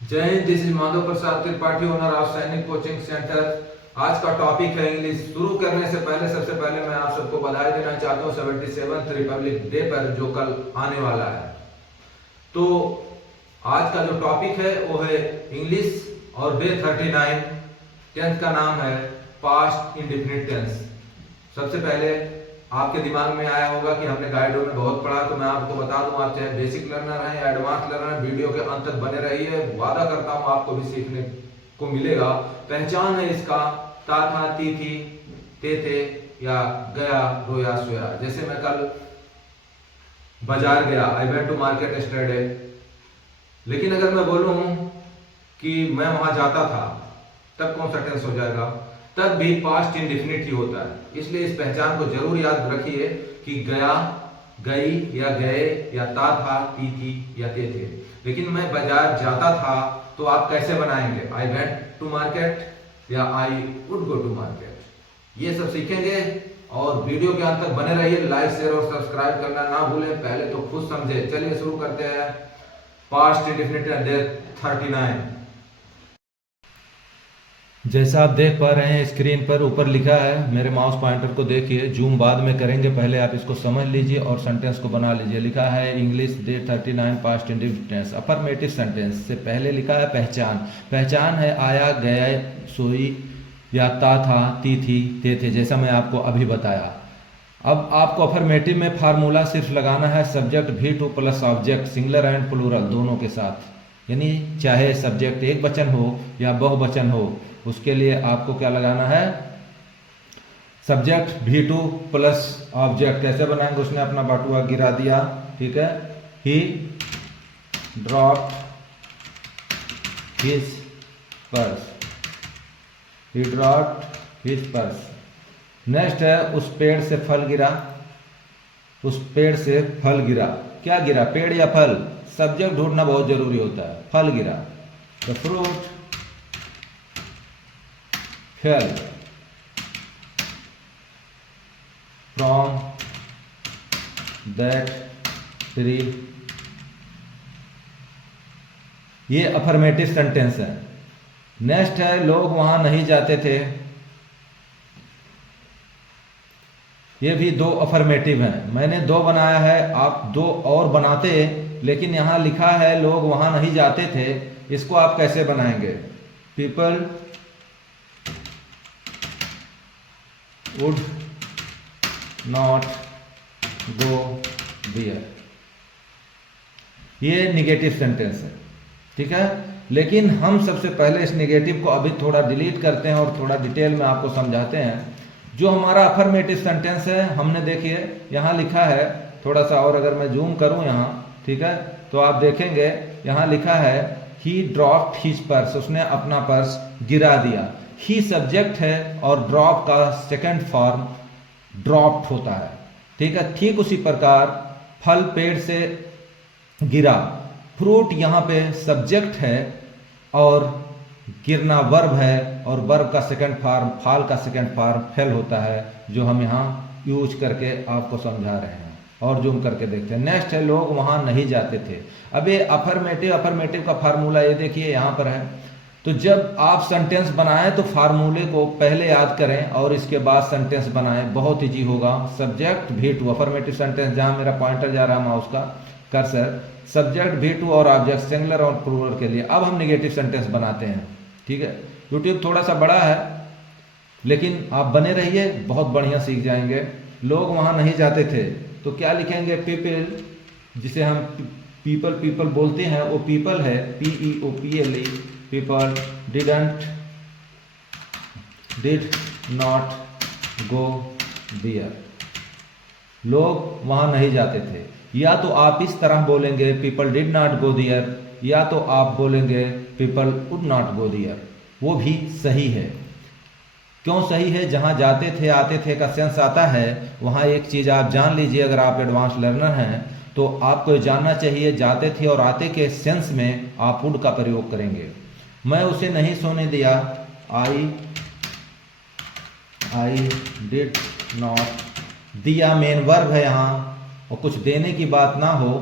जय Hind. This is Madhav Prasad Tripathi, owner of सैनिक coaching centre. आज का टॉपिक है इंग्लिश। शुरू करने से पहले सबसे पहले मैं आप सबको बधाई देना चाहता हूँ 77th रिपब्लिक डे पर, जो कल आने वाला है। तो आज का जो टॉपिक है वो है इंग्लिश और डे 39। टेंथ का नाम है पास्ट इंडेफिनिट टेंस। सबसे पहले आपके दिमाग में आया होगा कि हमने गाइडों में बहुत पढ़ा, तो मैं आपको बता दूं, आप चाहे बेसिक लर्नर हैं या एडवांस लर्नर हैं, वीडियो के अंत तक बने रहिए। वादा करता हूं आपको भी सीखने को मिलेगा। पहचान है इसका ता था, ती थी, ते थे, या गया, रोया, सोया। जैसे मैं कल बाजार गया, I went to market yesterday. लेकिन अगर मैं बोलूं कि मैं वहां जाता था, तब कौन सा टेंस हो जाएगा? तब भी पास्ट इंडेफिनिट ही होता है। इसलिए इस पहचान को जरूर याद रखिए कि गया, गई, या गए, या ता था, ती थी, या ते थे। लेकिन मैं बाजार जाता था, तो आप कैसे बनाएंगे? आई वेंट टू मार्केट या I would go to market. ये सब सीखेंगे और वीडियो के अंत तक बने रहिए। लाइक, शेयर और सब्सक्राइब करना ना भूलें। पहले तो खुद समझे। चलिए शुरू करते हैं। Past indefinite day 39। जैसा आप देख पा रहे हैं स्क्रीन पर ऊपर लिखा है, मेरे माउस पॉइंटर को देखिए, जूम बाद में करेंगे, पहले आप इसको समझ लीजिए और सेंटेंस को बना लीजिए। लिखा है English day 39 past indefinite tense affirmative sentence से पहले लिखा है पहचान। पहचान है आया, गया, सोई, या ता था, ती थी, ते थे, जैसा मैं आपको अभी बताया। अब आपको अफर्मेटिव में फार्मूला सिर्फ लगाना है subject V two plus object, singular and plural दोनों के साथ। यानी चाहे सब्जेक्ट एक वचन हो या बहुवचन हो, उसके लिए आपको क्या लगाना है? Subject V two plus object. कैसे बनाएंगे? उसने अपना बटुआ गिरा दिया, ठीक है। ही ड्रॉप हिज पर्स, ही ड्रॉप हिज पर्स। नेक्स्ट है उस पेड़ से फल गिरा, उस पेड़ से फल गिरा। क्या गिरा? पेड़ या फल? सब्जेक्ट ढूंढना बहुत जरूरी होता है। फल गिरा, the fruit fell from that tree। ये अफर्मेटिव सेंटेंस है। नेक्स्ट है लोग वहां नहीं जाते थे। ये भी दो अफर्मेटिव हैं। मैंने दो बनाया है, आप दो और बनाते, लेकिन यहां लिखा है लोग वहां नहीं जाते थे। इसको आप कैसे बनाएंगे? People would not go there। ये निगेटिव सेंटेंस है, ठीक है। लेकिन हम सबसे पहले इस निगेटिव को अभी थोड़ा डिलीट करते हैं और थोड़ा डिटेल में आपको समझाते हैं। जो हमारा अफर्मेटिव सेंटेंस है, हमने देखिए यहाँ लिखा है, थोड़ा सा और अगर मैं जूम करूं यहाँ, ठीक है, तो आप देखेंगे यहाँ लिखा है ही ड्रॉप्ड हिज पर्स, उसने अपना पर्स गिरा दिया। ही सब्जेक्ट है और ड्रॉप का सेकंड फॉर्म ड्रॉप्ड होता है, ठीक है। ठीक उसी प्रकार फल पेड़ से गिरा, फ्रूट यहाँ पे सब्जेक्ट है और गिरना वर्ब है, और वर्ब का सेकंड फॉर्म, फाल का सेकंड फॉर्म फेल होता है, जो हम यहाँ यूज करके आपको समझा रहे हैं। और जूम करके देखते हैं। नेक्स्ट है लोग वहां नहीं जाते थे। अब ये अफर्मेटिव का फार्मूला ये देखिए यहाँ पर है। तो जब आप सेंटेंस बनाएं तो फार्मूले को पहले याद करें और इसके बाद सेंटेंस बनाएं, बहुत इजी होगा। Subject V to, affirmative sentence जहां मेरा पॉइंटर जा रहा है माउस का कर्सर, सब्जेक्ट भी टू और ऑब्जेक्ट सिंगुलर और प्लूरल के लिए। अब हम निगेटिव सेंटेंस बनाते हैं, ठीक है। यूट्यूब थोड़ा सा बड़ा है, लेकिन आप बने रहिए, बहुत बढ़िया सीख जाएंगे। लोग वहां नहीं जाते थे, तो क्या लिखेंगे? पीपल, जिसे हम पीपल बोलते हैं, वो पीपल है, PEOPLE। People did not go there। लोग वहां नहीं जाते थे। या तो आप इस तरह बोलेंगे people did not go there, या तो आप बोलेंगे people would not go there। वो भी सही है। क्यों सही है? जहां जाते थे, आते थे का सेंस आता है, वहां एक चीज आप जान लीजिए। अगर आप एडवांस लर्नर हैं तो आपको जानना चाहिए, जाते थे और आते के सेंस में आप वुड का प्रयोग करेंगे। मैं उसे नहीं सोने दिया, आई डिड नॉट। दिया मेन वर्ब है यहाँ, और कुछ देने की बात ना हो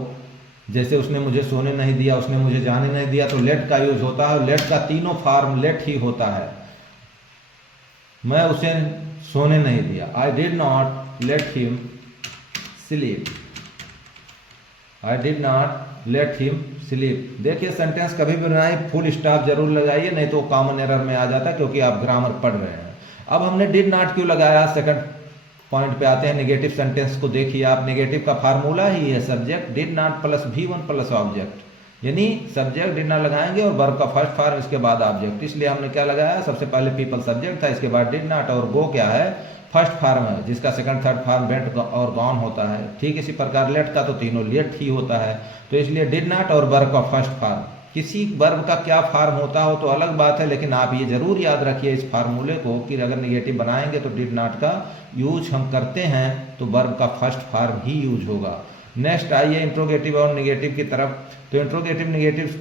जैसे उसने मुझे सोने नहीं दिया, उसने मुझे जाने नहीं दिया, तो लेट का यूज होता है। लेट का तीनों फॉर्म लेट ही होता है। मैं उसे सोने नहीं दिया, I did not let him sleep, I did not let him sleep. देखिए सेंटेंस कभी भी बनाए फुल स्टॉप जरूर लगाइए, नहीं तो कॉमन एरर में आ जाता है, क्योंकि आप ग्रामर पढ़ रहे हैं। अब हमने डिड नॉट क्यों लगाया, सेकंड पॉइंट पे आते हैं। नेगेटिव सेंटेंस को देखिए आप, नेगेटिव का फार्मूला ही है subject did not plus V1 plus object, यानी सब्जेक्ट डिड नॉट लगाएंगे और वर्ब का फर्स्ट फॉर्म इसके बाद ऑब्जेक्ट। इसलिए हमने क्या लगाया, सबसे पहले पीपल सब्जेक्ट था, इसके बाद डिड नॉट, और गो क्या है, फर्स्ट फॉर्म है, जिसका सेकंड थर्ड फॉर्म वेंट और गॉन होता है। ठीक इसी प्रकार लेट का तो तीनों लेट ही होता है, तो इसलिए डिड नॉट और वर्ब का फर्स्ट फॉर्म। किसी वर्ब का क्या फॉर्म होता हो तो अलग बात है, लेकिन आप ये जरूर याद रखिए इस फार्मूले को कि अगर नेगेटिव बनाएंगे तो डिड नॉट का यूज हम करते हैं तो वर्ब का फर्स्ट फॉर्म ही यूज होगा। नेक्स्ट आइए इंट्रोगेटिव और नेगेटिव की तरफ। तो इंट्रोगेटिव नेगेटिव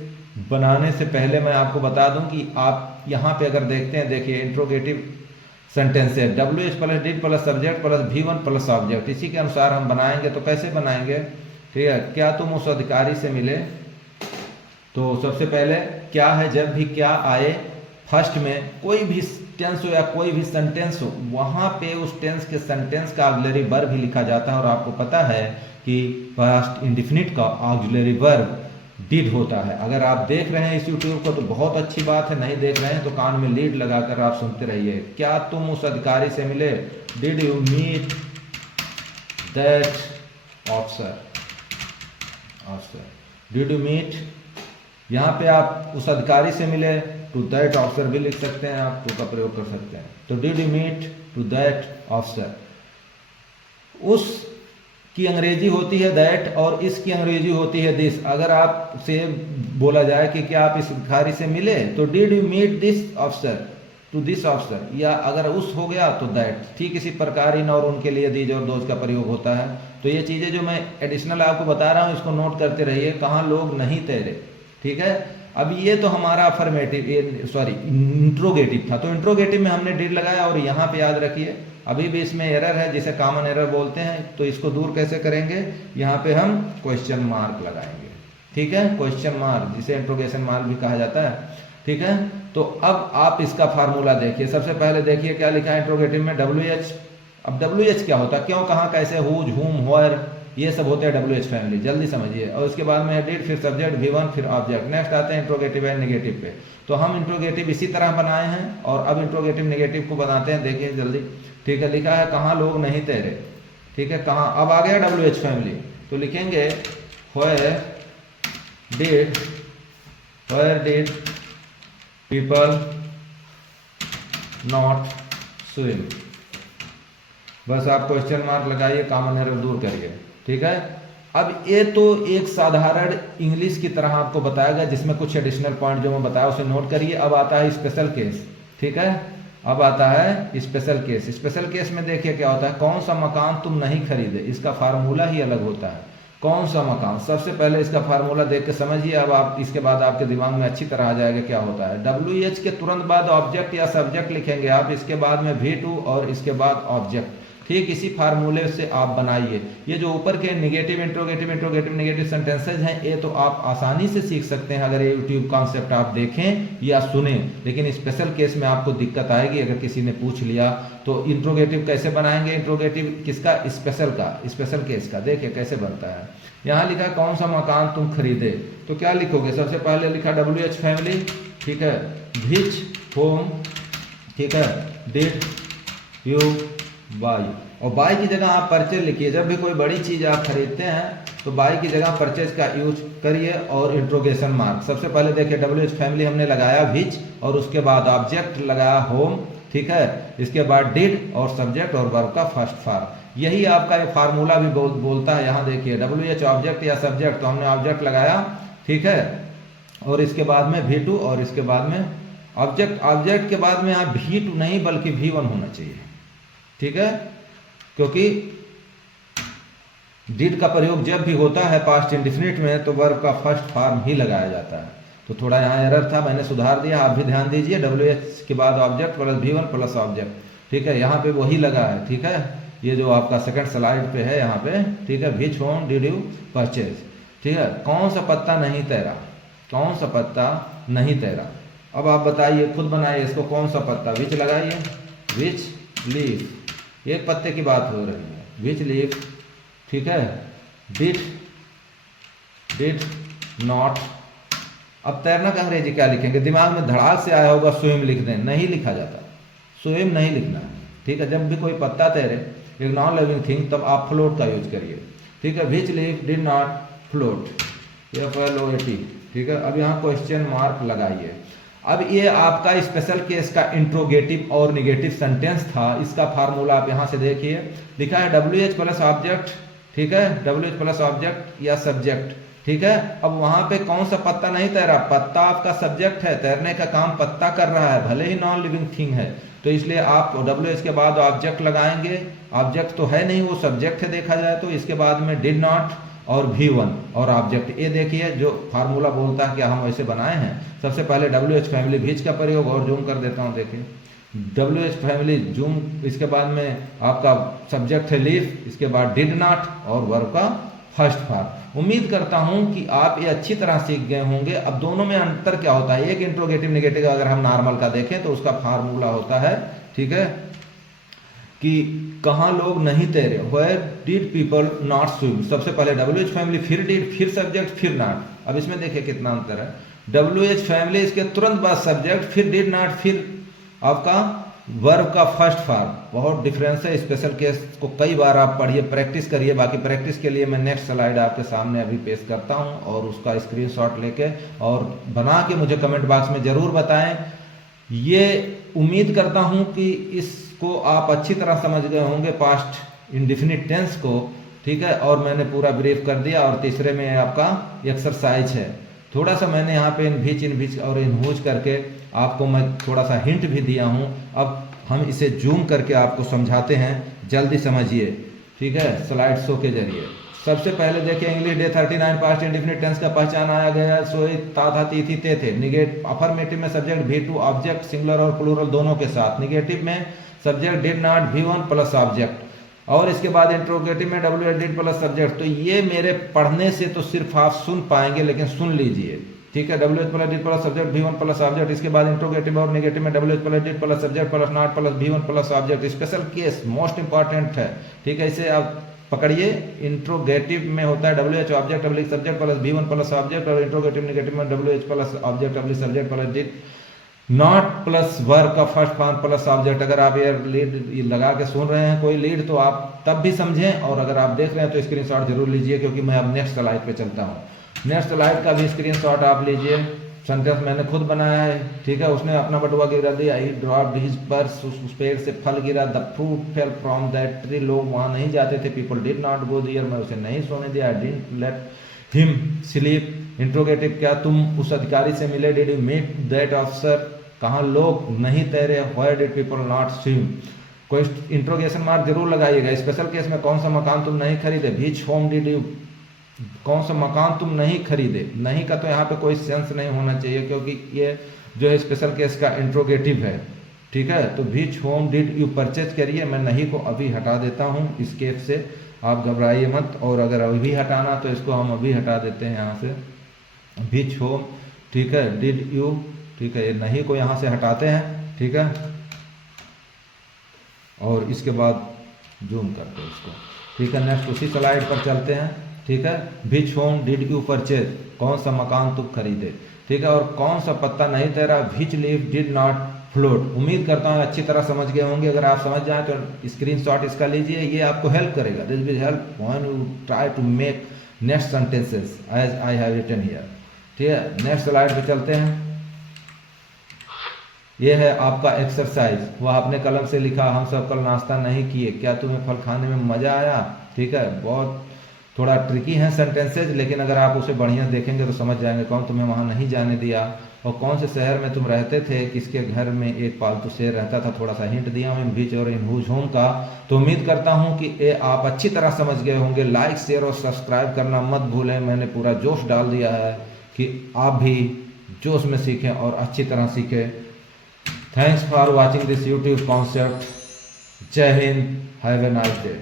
बनाने से पहले मैं आपको बता दूं कि आप यहाँ पे अगर देखते हैं, देखिए इंट्रोगेटिव सेंटेंस है WH plus did plus subject plus V1 plus object, इसी के अनुसार हम बनाएंगे। तो कैसे बनाएंगे, ठीक है, क्या तुम उस अधिकारी से मिले, तो सबसे पहले क्या है, जब भी क्या आए फर्स्ट में, कोई भी टेंस हो या कोई भी सेंटेंस हो, वहाँ पे उस टेंस के सेंटेंस का ऑक्सिलरी वर्ब ही लिखा जाता है। और आपको पता है कि पास्ट इंडेफिनिट का ऑक्सिलरी वर्ब डिड होता है। अगर आप देख रहे हैं इस यूट्यूब को तो बहुत अच्छी बात है, नहीं देख रहे हैं तो कान में लीड लगाकर आप सुनते रहिए। क्या तुम उस अधिकारी से मिले, did you meet that officer, did you meet, यहाँ पे आप उस अधिकारी से मिले, टू दैट ऑफिसर भी लिख सकते हैं, आप टू का प्रयोग कर सकते हैं। तो did you meet to that officer, उस की अंग्रेजी होती है दैट और इसकी अंग्रेजी होती है दिस। अगर आप से बोला जाए कि क्या आप इस अधिकारी से मिले, तो did you meet this officer, to this officer, या अगर उस हो गया तो दैट। ठीक इसी प्रकार इन और उनके लिए दीज और दोज का प्रयोग होता है। तो ये चीज़ें जो मैं एडिशनल आपको बता रहा हूँ इसको नोट करते रहिए, कहाँ लोग नहीं तैरे। ठीक है, अब ये तो हमारा अफर्मेटिव इंट्रोगेटिव था, तो इंट्रोगेटिव में हमने डिड लगाया। और यहाँ पे याद रखिए अभी भी इसमें एरर है जिसे कॉमन एरर बोलते हैं, तो इसको दूर कैसे करेंगे, यहाँ पे हम क्वेश्चन मार्क लगाएंगे। ठीक है, क्वेश्चन मार्क जिसे इंट्रोगेशन मार्क भी कहा जाता है। ठीक है, तो अब आप इसका फार्मूला देखिए। सबसे पहले देखिए क्या लिखा है इंट्रोगेटिव में, WH। अब WH क्या होता है, क्यों, कहाँ, कैसे, हुज, हुम, व्हेयर, ये सब होते हैं WH फैमिली, जल्दी समझिए। और उसके बाद में डिड, फिर सब्जेक्ट V1, फिर ऑब्जेक्ट। नेक्स्ट आते हैं इंट्रोगेटिव एंड नेगेटिव पे। तो हम इंट्रोगेटिव इसी तरह बनाए हैं और अब इंट्रोगेटिव नेगेटिव को बनाते हैं, देखिए जल्दी। ठीक है, लिखा है कहाँ लोग नहीं तैरे। ठीक है, कहाँ, अब आ गया WH फैमिली, तो लिखेंगे where did people not swim. बस आप क्वेश्चन मार्क लगाइए, कॉमन एरर दूर करिए। ठीक है, अब ये तो एक साधारण इंग्लिश की तरह आपको बताएगा जिसमें कुछ एडिशनल पॉइंट जो मैं बताया उसे नोट करिए। अब आता है स्पेशल केस। ठीक है, अब आता है स्पेशल केस। स्पेशल केस में देखिए क्या होता है, कौन सा मकान तुम नहीं खरीदे, इसका फार्मूला ही अलग होता है। कौन सा मकान, सबसे पहले इसका फार्मूला देख के समझिए। अब आप इसके बाद आपके दिमाग में अच्छी तरह आ जाएगा क्या होता है। WH के तुरंत बाद ऑब्जेक्ट या सब्जेक्ट लिखेंगे आप, इसके बाद में V2 और इसके बाद ऑब्जेक्ट। ठीक इसी फार्मूले से आप बनाइए। ये जो ऊपर के नेगेटिव इंट्रोगेटिव नेगेटिव सेंटेंसेज हैं, ये तो आप आसानी से सीख सकते हैं अगर ये यूट्यूब कॉन्सेप्ट आप देखें या सुने। लेकिन स्पेशल केस में आपको दिक्कत आएगी अगर किसी ने पूछ लिया। तो इंट्रोगेटिव कैसे बनाएंगे, इंट्रोगेटिव किसका, स्पेशल का, स्पेशल केस का। देखिए कैसे बनता है, यहाँ लिखा कौन सा मकान तुम खरीदे, तो क्या लिखोगे, सबसे पहले लिखा WH फैमिली। ठीक है, विच होम, ठीक है, डिड यू बाई, और बाई की जगह आप परचेज लिखिए। जब भी कोई बड़ी चीज आप खरीदते हैं तो बाई की जगह परचेज का यूज करिए और इंट्रोगेशन मार्क। सबसे पहले देखिए WH फैमिली हमने लगाया विच और उसके बाद ऑब्जेक्ट लगाया होम। ठीक है, इसके बाद डिड और सब्जेक्ट और वर्ब का फर्स्ट फॉर्म। यही आपका ये फार्मूला भी बोलता है। यहाँ देखिए WH ऑब्जेक्ट या सब्जेक्ट, तो हमने ऑब्जेक्ट लगाया। ठीक है, और इसके बाद में V2 और इसके बाद में ऑब्जेक्ट के बाद में यहाँ V2 नहीं बल्कि V1 होना चाहिए। ठीक है, क्योंकि डिड का प्रयोग जब भी होता है पास्ट इंडेफिनिट में तो वर्ब का फर्स्ट फॉर्म ही लगाया जाता है। तो थोड़ा यहाँ एरर था, मैंने सुधार दिया, आप भी ध्यान दीजिए। WH के बाद object plus V1 plus object. ठीक है, यहाँ पे वही लगा है। ठीक है, ये जो आपका सेकंड स्लाइड पे है यहाँ पे। ठीक है, विच होम डिड यू परचेज। ठीक है, कौन सा पत्ता नहीं तैरा, कौन सा पत्ता नहीं तैरा। अब आप बताइए, खुद बनाइए इसको, कौन सा पत्ता, विच लगाइए, विच लीफ, एक पत्ते की बात हो रही है, विच लीफ, ठीक है, डिड नॉट। अब तैरना का अंग्रेजी क्या लिखेंगे, दिमाग में धड़ाक से आया होगा स्विम लिख दें, नहीं लिखा जाता, स्विम नहीं लिखना है, ठीक है। जब भी कोई पत्ता तैरे, एक नॉन लिविंग थिंग, तब आप फ्लोट का यूज करिए, ठीक है। Which leaf did not float, FLOAT, ठीक है। अब यहाँ क्वेश्चन मार्क लगाइए। अब ये आपका स्पेशल केस का इंट्रोगेटिव और निगेटिव सेंटेंस था, इसका फार्मूला आप यहाँ से देखिए, लिखा है WH प्लस ऑब्जेक्ट, ठीक है, WH प्लस ऑब्जेक्ट या सब्जेक्ट, ठीक है। अब वहां पे कौन सा पत्ता नहीं तैरा, पत्ता आपका सब्जेक्ट है, तैरने का काम पत्ता कर रहा है, भले ही नॉन लिविंग थिंग है, तो इसलिए आप WH के बाद ऑब्जेक्ट लगाएंगे, ऑब्जेक्ट तो है नहीं, वो सब्जेक्ट है देखा जाए तो। इसके बाद में डिड नॉट और V1 और ऑब्जेक्ट। ये देखिए जो फार्मूला बोलता है क्या हम वैसे बनाए हैं। सबसे पहले WH फैमिली विच का प्रयोग, और जूम कर देता हूँ, देखिए WH फैमिली जूम, इसके बाद में आपका सब्जेक्ट है लीफ, इसके बाद डिड नॉट और वर्ब का फर्स्ट फॉर्म। उम्मीद करता हूं कि आप ये अच्छी तरह सीख गए होंगे। अब दोनों में अंतर क्या होता है, एक इंट्रोगेटिव निगेटिव अगर हम नॉर्मल का देखें तो उसका फार्मूला होता है, ठीक है, कि कहाँ लोग नहीं तैरे, where did people not swim. सबसे पहले WH फैमिली, फिर डिड, फिर सब्जेक्ट, फिर नॉट। अब इसमें देखिए कितना अंतर है, WH फैमिली, इसके तुरंत बाद सब्जेक्ट, फिर डिड नॉट, फिर आपका वर्ब का फर्स्ट फॉर्म। बहुत डिफरेंस है। स्पेशल केस को कई बार आप पढ़िए, प्रैक्टिस करिए। बाकी प्रैक्टिस के लिए मैं नेक्स्ट स्लाइड आपके सामने अभी पेश करता हूं, और उसका स्क्रीनशॉट लेके और बना के मुझे कमेंट बॉक्स में जरूर बताएं। ये उम्मीद करता हूं कि इसको आप अच्छी तरह समझ गए होंगे, पास्ट इंडेफिनिट टेंस को, ठीक है। और मैंने पूरा ब्रीफ कर दिया। और तीसरे में आपका एक्सरसाइज है, थोड़ा सा मैंने यहाँ पे इन बीच और इनहूज करके आपको मैं थोड़ा सा हिंट भी दिया हूँ। अब हम इसे जूम करके आपको समझाते हैं, जल्दी समझिए, ठीक है, स्लाइड शो के जरिए। सबसे पहले देखिए, English day 39 past indefinite tense का पहचान आया गया। सोई, ता था, ती थी, ते थे। निगेट अफर्मेटिव में सब्जेक्ट V2 ऑब्जेक्ट सिंगुलर और प्लूरल दोनों के साथ। निगेटिव में subject did not V1 plus object, और इसके बाद इंट्रोगेटिव में WH डिड प्लस सब्जेक्ट। तो ये मेरे पढ़ने से तो सिर्फ आप सुन पाएंगे, लेकिन सुन लीजिए, ठीक है। WH plus did plus subject, V1 plus object. इसके बाद इंट्रोगेटिव और नेगेटिव में WH plus did plus subject plus not plus V1 plus object. Special case most important है, ठीक है। इसे आप पकड़िए। इंट्रोगेटिव में होता है WH object public subject plus V1 plus object, और इंट्रोगेटिव नेगेटिव में WH plus object public subject plus did not plus verb का फर्स्ट फॉर्म प्लस ऑब्जेक्ट। अगर आप ये लीड लगा के सुन रहे हैं कोई लीड, तो आप तब भी समझें, और अगर आप देख रहे हैं तो स्क्रीनशॉट जरूर लीजिए, क्योंकि मैं अब नेक्स्ट स्लाइड पे चलता हूँ। नेक्स्ट स्लाइड का भी स्क्रीनशॉट आप लीजिए। सेंटेंस मैंने खुद बनाया है, ठीक है। उसने अपना बटुआ गिरा दिया, ही ड्रॉप्ड हिज पर्स, उस पेड़ से फल गिरा। The fruit fell from that tree, लोग वहां नहीं जाते थे। People did not go there, मैं उसे नहीं सोने दिया। I didn't let him sleep. Interrogative, क्या तुम उस अधिकारी से मिले? Did you meet that officer, कहाँ लोग नहीं तैरे? Where did people not swim. कोई इंट्रोगेशन मार्क जरूर लगाइएगा। स्पेशल केस में कौन सा मकान तुम नहीं खरीदे? विच होम डिड यू, कौन सा मकान तुम नहीं खरीदे? नहीं का तो यहाँ पे कोई सेंस नहीं होना चाहिए, क्योंकि ये जो है स्पेशल केस का इंट्रोगेटिव है, ठीक है। तो विच होम डिड यू परचेज करिए। मैं नहीं को अभी हटा देता हूँ इस केस से, आप घबराइए मत। और अगर अभी हटाना तो इसको हम अभी हटा देते हैं यहाँ से, विच होम, ठीक है, डिड यू, ठीक है। ये नहीं को यहाँ से हटाते हैं, ठीक है। और इसके बाद जूम करते हैं इसको, ठीक है। नेक्स्ट उसी स्लाइड पर चलते हैं, ठीक है। विच होम डिड यू परचेज, कौन सा मकान तुम खरीदे, ठीक है। और कौन सा पत्ता नहीं तैरा? विच लीफ डिड नॉट फ्लोट। उम्मीद करता हूँ अच्छी तरह समझ गए होंगे। अगर आप समझ जाए तो स्क्रीनशॉट इसका लीजिए, ये आपको हेल्प करेगा। This will help when you try to make next sentences as I have written here, ठीक है। नेक्स्ट स्लाइड पे चलते हैं। ये है आपका एक्सरसाइज। वह अपने कलम से लिखा, हम सब कल नाश्ता नहीं किए, क्या तुम्हें फल खाने में मजा आया, ठीक है। बहुत थोड़ा ट्रिकी है सेंटेंसेज, लेकिन अगर आप उसे बढ़िया देखेंगे तो समझ जाएंगे। कौन तुम्हें वहां नहीं जाने दिया, और कौन से शहर में तुम रहते थे, किसके घर में एक पालतू शेर रहता था। थोड़ा सा हिंट दिया हूँ इन बीच और इन हुज होम का। तो उम्मीद करता हूँ कि ये आप अच्छी तरह समझ गए होंगे। लाइक, शेयर और सब्सक्राइब करना मत भूलें। मैंने पूरा जोश डाल दिया है कि आप भी जोश में सीखें और अच्छी तरह सीखें। Thanks for watching this YouTube concept. Jai Hind. Have a nice day.